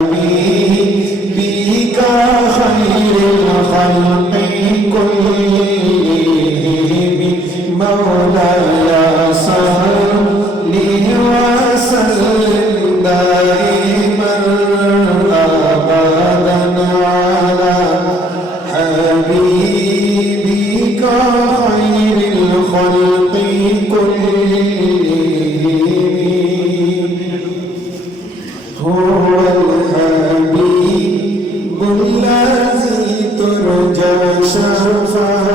بك خير الخلق كلهم مولاي صل وسلم دائما أبدا على حبيبك خير الخلق كلهم هو الحبيب الذي ترجى شفاعته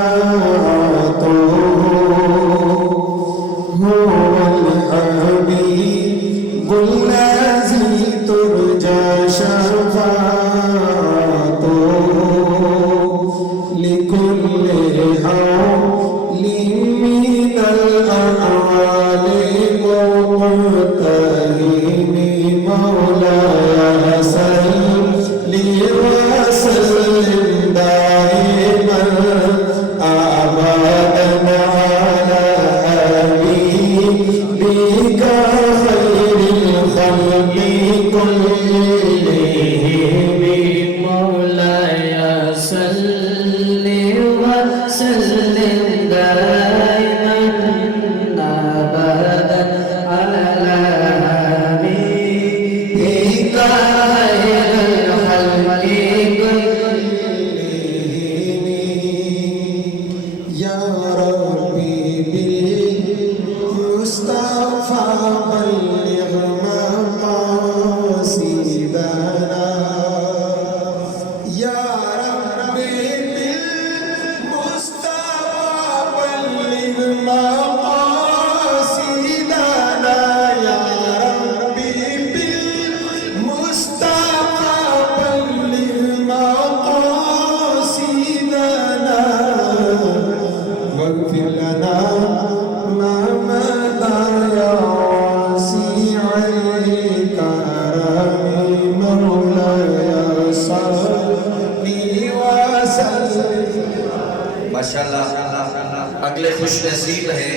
هو الحبيب الذي ترجى شفاعته لكل حول من الأعوال مقتهم مولاي صل وسلم دائما أبدا على حبيبك خير الخلق كلهم مولاي صل وسلم دائما أبدا على حبيبك خير الخلق كلهم يا ربي بالمصطفى بلغ مقاصدنا يا ربي بالمصطفى بلغ مقاصدنا يا ربي بالمصطفى بلغ مقاصدنا واغفر لنا ما مضى يا واسع الكرم مولاي صل وسلم माशाल्लाह अगले खुश नसीब हैं